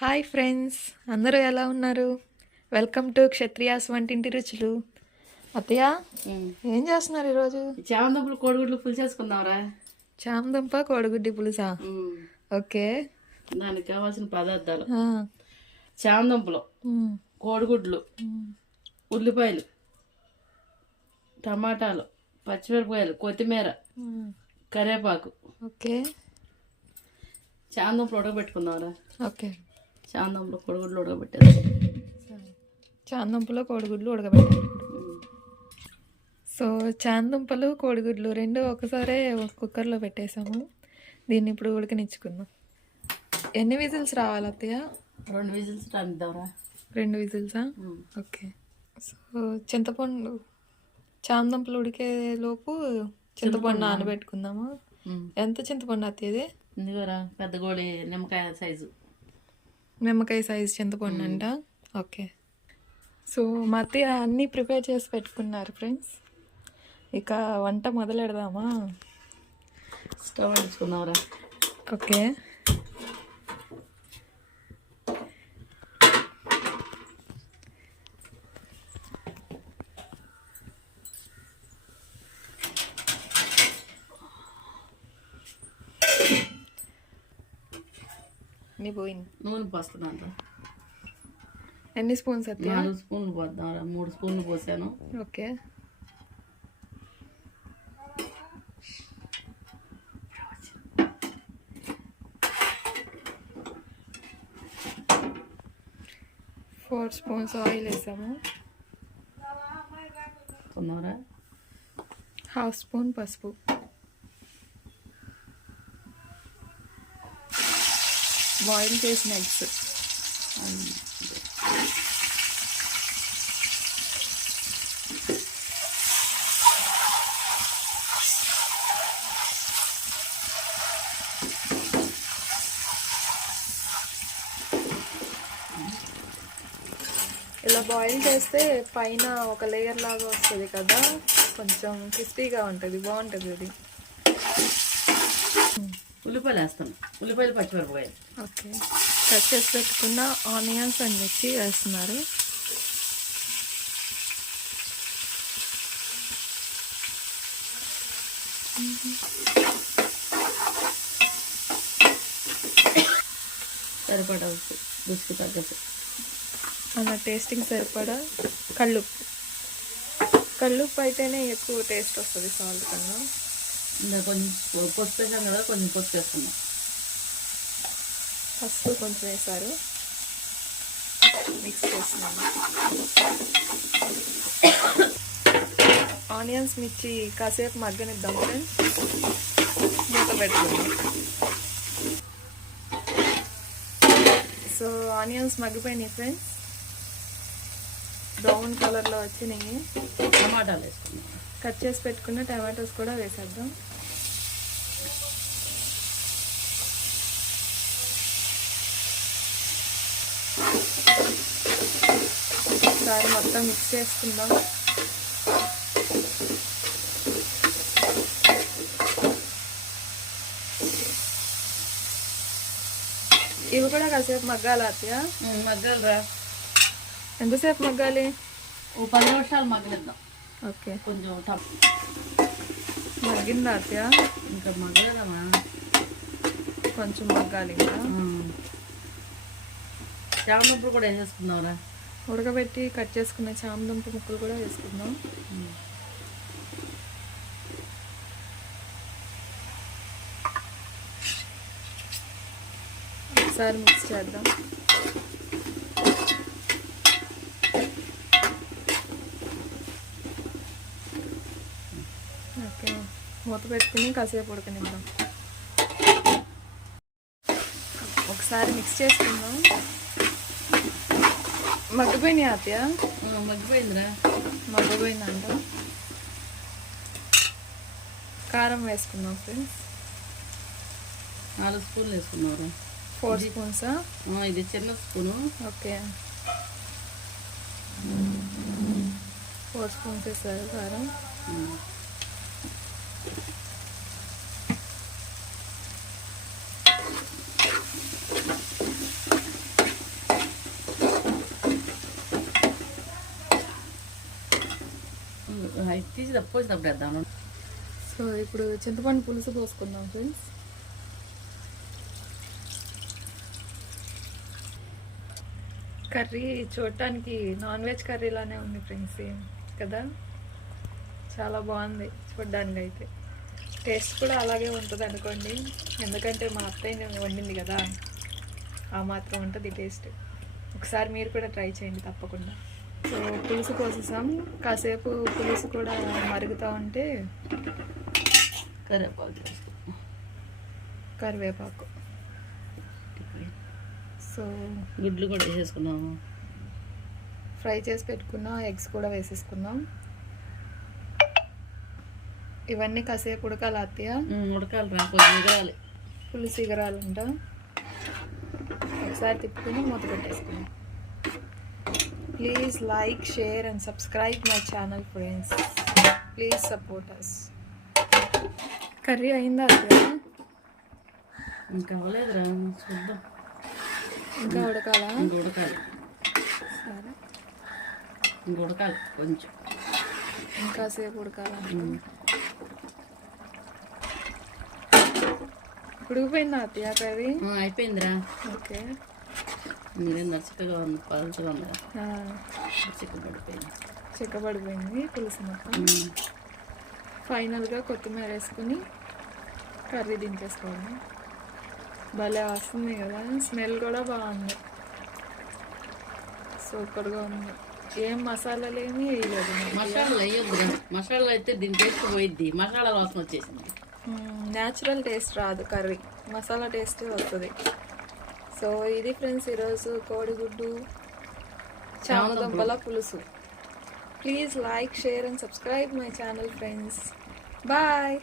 Hi friends, అందరూ ఎలా ఉన్నారు? వెల్కమ్ టు క్షత్రియాస్ వంటింటి రుచులు. అత్తయ్య, ఏం చేస్తున్నారు ఈరోజు? చామందుంపలు కోడిగుడ్లు పులుసు చేసుకుందాంరా. చామదుంప కోడిగుడ్డి పులుసా? ఓకే. దానికి కావాల్సిన పదార్థాలు: చామందుంపలు, కోడిగుడ్లు, ఉల్లిపాయలు, టమాటాలు, పచ్చిమిరపకాయలు, కొత్తిమీర, కరివేపాకు. ఓకే. చామందుంపలు ఉడకబెట్టుకుందాంరా. ఓకే. చామందుంపలు కోడిగుడ్లు ఉడకబెట్టేది. చామదుంపలో కోడిగుడ్లు ఉడకబెట్టాలి. సో చామదుంపలు కోడిగుడ్లు రెండు ఒకసారే కుక్కర్లో పెట్టేసాము. దీన్ని ఇప్పుడు ఉడకనిచ్చుకుందాం. ఎన్ని విజిల్స్ రావాలి అత్తయ్య? 2 విజిల్స్ రానిద్దాంరా. 2 విజిల్సా? ఓకే. సో చింతపండు, చామదుంపలు ఉడికేలోపు చింతపండు నానబెట్టుకుందాము. ఎంత చింతపండు అత్తయ్యది? ఇందుకోరా పెద్ద గోళీ నిమ్మకాయ సైజు. నిమ్మకాయ సైజు చింతపండు అంట. ఓకే. సో మా అత్తయ్య అన్నీ ప్రిపేర్ చేసి పెట్టుకున్నారు ఫ్రెండ్స్. ఇక వంట మొదలెడదామా? స్టవ్ అంటించుకుందాంరా. ఓకే. పోయింది. నూనె పోస్తున్నాను. ఎన్ని స్పూన్స్ అత్తయ్య? 4 స్పూన్లు పోద్దాంరా. 3 స్పూన్లు పోసాను. ఓకే. ఫోర్ స్పూన్స్ ఆయిల్ వేసాము. 1/2 స్పూన్ పసుపు, బాయిల్ చేసిన ఎగ్స్, ఇలా బాయిల్ చేస్తే పైన ఒక లేయర్ లాగా వస్తుంది కదా, కొంచెం క్రిస్పీగా ఉంటుంది, బాగుంటుంది అది. ఉల్లిపాయలు వేస్తాను. ఉల్లిపాయలు, పచ్చిమిరపకాయలు. ఓకే. కట్ చేసి పెట్టుకున్న ఆనియన్స్ అండ్ మిర్చి వేస్తున్నారు. సరిపడా ఉప్పు, రుచికి తగ్గట్టు. అలా టేస్టింగ్ సరిపడా కల్లుప్పు. కల్లుప్పు అయితేనే ఎక్కువ టేస్ట్ వస్తుంది సాల్ట్ కన్నా. ఇంకా కొంచెం పసుపు వేసాం కదా, కొంచెం పసుపు వేస్తున్నాం. పసుపు కొంచెం వేసారు, మిక్స్ చేస్తున్నాము. ఆనియన్స్ మిర్చి కాసేపు మగ్గనిద్దాం ఫ్రెండ్స్. మూత పెట్టుకుందాం. సో ఆనియన్స్ మగ్గిపోయినాయి ఫ్రెండ్స్, బ్రౌన్ కలర్లో వచ్చినాయి. టమాటాలు వేసుకున్నాం. కట్ చేసి పెట్టుకున్న టమాటోస్ కూడా వేసేద్దాం. ఒకసారి మొత్తం మిక్స్ చేసుకుందాం. ఇవి కూడా కాసేపు మగ్గాలి అత్తయ్య? మగ్గాలిరా. ఎంతసేపు మగ్గాలి? 10 నిమిషాలు మగ్గనిద్దాం. ఓకే. కొంచెం మగ్గిందా అత్తయ్య? ఇంకా మగ్గలేదమ్మా, కొంచెం మగ్గాలి ఇంకా. చామందుంపలు కూడా వేసేసుకుందాంరా. ఉడకబెట్టి కట్ చేసుకున్న చామదుంప ముక్కలు కూడా వేసుకుందాం. ఒకసారి మిక్స్ చేద్దాం. ఓకే. మూత పెట్టుకుని కాసేపు ఉడకనిద్దాం. ఒకసారి మిక్స్ చేసుకుందాం. మగ్గిపోయినాయి అత్తయ్య? మగ్గిపోయిందిరా. మగ్గిపోయిందంట. కారం వేసుకుందాం ఫ్రెండ్స్. 4 స్పూన్లు వేసుకున్నారా. 4 స్పూన్సా? ఇది చిన్న స్పూను. ఓకే. 4 స్పూన్స్ వేసారు కారం. తీసి తప్పొచ్చినప్పుడు వేద్దాం. సో ఇప్పుడు చింతపండు పులుసు పోసుకుందాం ఫ్రెండ్స్. కర్రీ చూడటానికి నాన్ వెజ్ కర్రీలానే ఉంది ఫ్రెండ్స్, సేమ్ కదా, చాలా బాగుంది చూడడానికి. అయితే టేస్ట్ కూడా అలాగే ఉంటుంది అనుకోండి, ఎందుకంటే మా అత్తయ్య వండింది కదా, ఆ మాత్రం ఉంటుంది టేస్ట్. ఒకసారి మీరు కూడా ట్రై చేయండి తప్పకుండా. సో పులుసు పోసేసాం, కాసేపు పులుసు కూడా మరుగుతూ ఉంటే కరివేపాకు, సో గుడ్లు కూడా వేసేసుకున్నాము, ఫ్రై చేసి పెట్టుకున్న ఎగ్స్ కూడా వేసేసుకున్నాం. ఇవన్నీ కాసేపు ఉడకాలి అత్తయ్య, ఉడకాలి రా, కొంచెం ఎగరాలి, పులుసు ఎగరాలంట. ఒకసారి తిప్పుకుని మూత పెట్టేసుకున్నాం. Please like, share and subscribe my channel friends, please support us. Curry అయిందా అత్తయ్య? ఇంకా అవ్వలేదురా, చూద్దాం. ఇంకా ఉడకాలా? ఇంకా ఉడకాలి, సరే, ఇంకా ఉడకాలి కొంచెం, ఇంకాసేపు ఉడకాలా? ఉడికిపోయిందా అత్తయ్య కర్రీ? అయిపోయిందిరా. ఓకే, మీరేం నచ్చకగా ఉంది, పలుచగా ఉందా, చిక్కబడిపోయింది, చిక్కబడిపోయింది పులుసు మొత్తం. ఫైనల్గా కొత్తిమీర వేసుకుని కర్రీ దించేసుకోవడం. భలే వస్తుంది కదా, స్మెల్ కూడా బాగుంది, సూపర్గా ఉంది. ఏం మసాలాలు ఏమీ వేయలేదు. మసాలా వేయొద్దురా, మసాలా అయితే దీని టేస్ట్ పోయిద్ది, మసాలా వాసన వచ్చేసింది. న్యాచురల్ టేస్ట్ రాదు కర్రీ, మసాలా టేస్ట్ వస్తుంది. సో ఇది ఫ్రెండ్స్ ఈరోజు కోడిగుడ్డు చామదుంపల పులుసు. Please like, share and subscribe my channel friends. Bye.